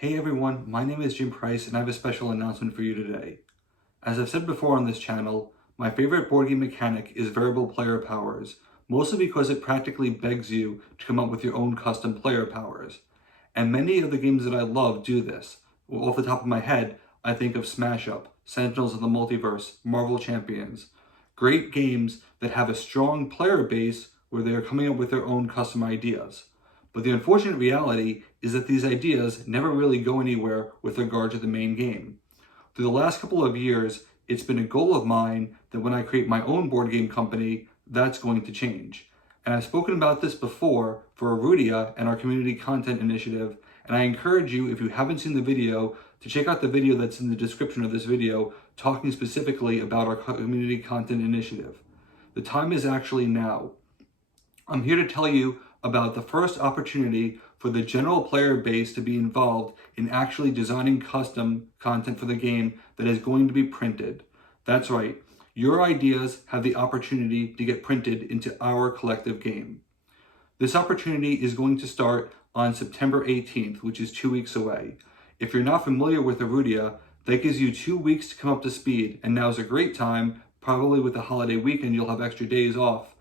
Hey everyone, my name is Jim Price and I have a special announcement for you today. As I've said before on this channel, my favorite board game mechanic is variable player powers, mostly because it practically begs you to come up with your own custom player powers. And many of the games that I love do this. Well, off the top of my head, I think of Smash Up, Sentinels of the Multiverse, Marvel Champions. Great games that have a strong player base where they are coming up with their own custom ideas. But the unfortunate reality is that these ideas never really go anywhere with regard to the main game. Through the last couple of years, it's been a goal of mine that when I create my own board game company, that's going to change. And I've spoken about this before for Erudia and our community content initiative, and I encourage you, if you haven't seen the video, to check out the video that's in the description of this video talking specifically about our community content initiative. The time is actually now. I'm here to tell you about the first opportunity for the general player base to be involved in actually designing custom content for the game that is going to be printed. That's right, your ideas have the opportunity to get printed into our collective game. This opportunity is going to start on September 18th, which is 2 weeks away. If you're not familiar with Erudia, that gives you 2 weeks to come up to speed, and now's a great time, probably with the holiday weekend you'll have extra days off.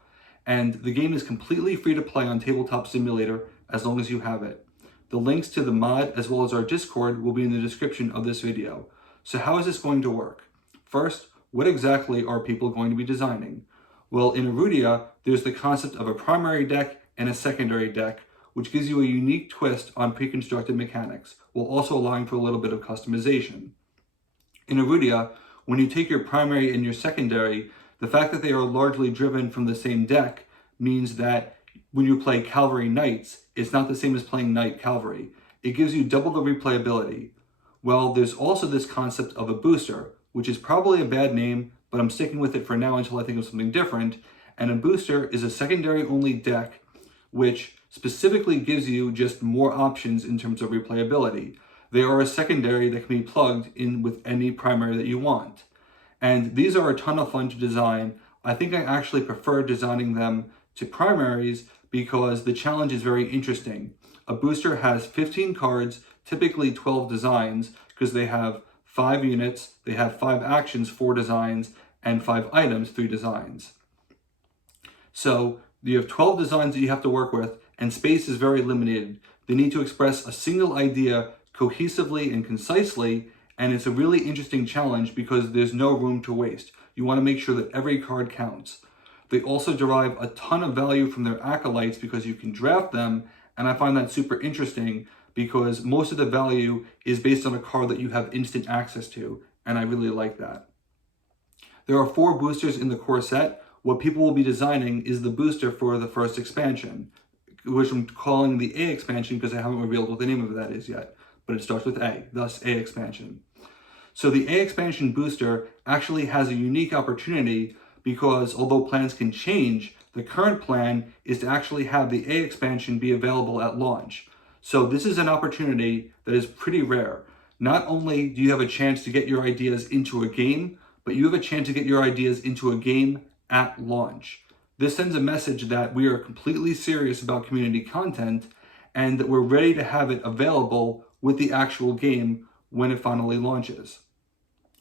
And the game is completely free to play on Tabletop Simulator as long as you have it. The links to the mod as well as our Discord will be in the description of this video. So how is this going to work? First, what exactly are people going to be designing? Well, in Erudia, there's the concept of a primary deck and a secondary deck, which gives you a unique twist on pre-constructed mechanics, while also allowing for a little bit of customization. In Erudia, when you take your primary and your secondary, the fact that they are largely driven from the same deck means that when you play Cavalry Knights, it's not the same as playing Knight Cavalry. It gives you double the replayability. Well, there's also this concept of a booster, which is probably a bad name, but I'm sticking with it for now until I think of something different. And a booster is a secondary only deck, which specifically gives you just more options in terms of replayability. They are a secondary that can be plugged in with any primary that you want. And these are a ton of fun to design. I think I actually prefer designing them to primaries because the challenge is very interesting. A booster has 15 cards, typically 12 designs, because they have 5 units, they have 5 actions, 4 designs, and 5 items, 3 designs. So you have 12 designs that you have to work with, and space is very limited. They need to express a single idea cohesively and concisely, and it's a really interesting challenge because there's no room to waste. You want to make sure that every card counts. They also derive a ton of value from their acolytes because you can draft them, and I find that super interesting because most of the value is based on a card that you have instant access to, and I really like that. There are 4 boosters in the core set. What people will be designing is the booster for the first expansion, which I'm calling the A expansion because I haven't revealed what the name of that is yet, but it starts with A, thus A expansion. So the A expansion booster actually has a unique opportunity because although plans can change, the current plan is to actually have the A expansion be available at launch. So this is an opportunity that is pretty rare. Not only do you have a chance to get your ideas into a game, but you have a chance to get your ideas into a game at launch. This sends a message that we are completely serious about community content and that we're ready to have it available with the actual game when it finally launches.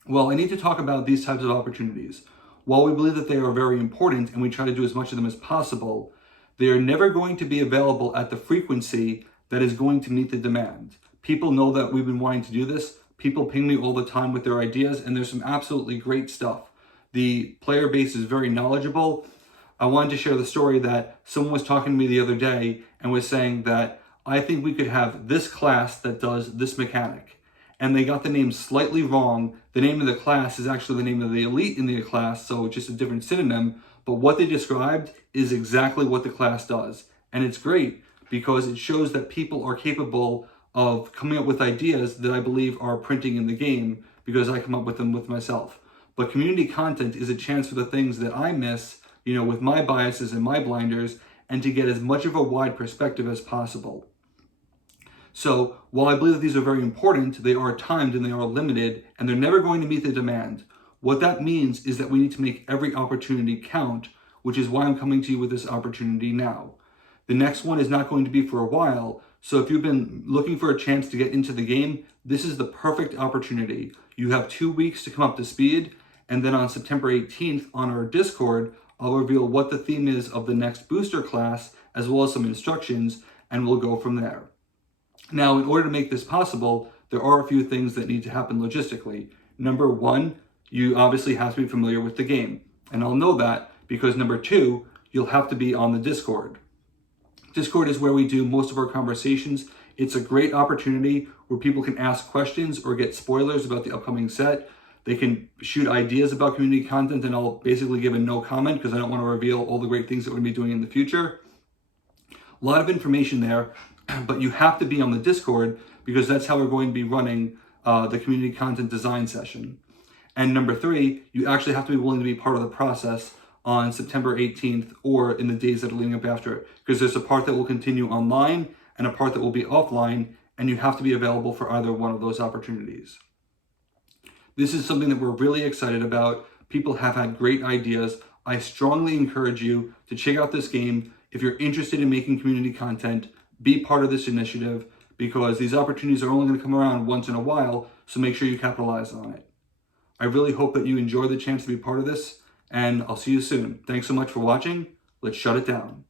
Well, I need to talk about these types of opportunities. While we believe that they are very important and we try to do as much of them as possible, they are never going to be available at the frequency that is going to meet the demand. People know that we've been wanting to do this. People ping me all the time with their ideas, and there's some absolutely great stuff. The player base is very knowledgeable. I wanted to share the story that someone was talking to me the other day and was saying that I think we could have this class that does this mechanic. And they got the name slightly wrong. The name of the class is actually the name of the elite in the class, so it's just a different synonym. But what they described is exactly what the class does. And it's great because it shows that people are capable of coming up with ideas that I believe are printing in the game because I come up with them with myself. But community content is a chance for the things that I miss, with my biases and my blinders, and to get as much of a wide perspective as possible. So while I believe that these are very important, they are timed and they are limited, and they're never going to meet the demand. What that means is that we need to make every opportunity count, which is why I'm coming to you with this opportunity now. The next one is not going to be for a while, So if you've been looking for a chance to get into the game, this is the perfect opportunity. You have 2 weeks to come up to speed, and then on September 18th on our Discord, I'll reveal what the theme is of the next booster class, as well as some instructions, and we'll go from there. Now, in order to make this possible, there are a few things that need to happen logistically. Number one, you obviously have to be familiar with the game. And I'll know that because number two, you'll have to be on the Discord. Discord is where we do most of our conversations. It's a great opportunity where people can ask questions or get spoilers about the upcoming set. They can shoot ideas about community content, and I'll basically give a no comment because I don't want to reveal all the great things that we're going to be doing in the future. A lot of information there, but you have to be on the Discord because that's how we're going to be running the community content design session. And number three, you actually have to be willing to be part of the process on September 18th or in the days that are leading up after it, because there's a part that will continue online and a part that will be offline, and you have to be available for either one of those opportunities. This is something that we're really excited about. People have had great ideas. I strongly encourage you to check out this game. If you're interested in making community content, be part of this initiative, because these opportunities are only going to come around once in a while, so make sure you capitalize on it. I really hope that you enjoy the chance to be part of this, and I'll see you soon. Thanks so much for watching. Let's shut it down.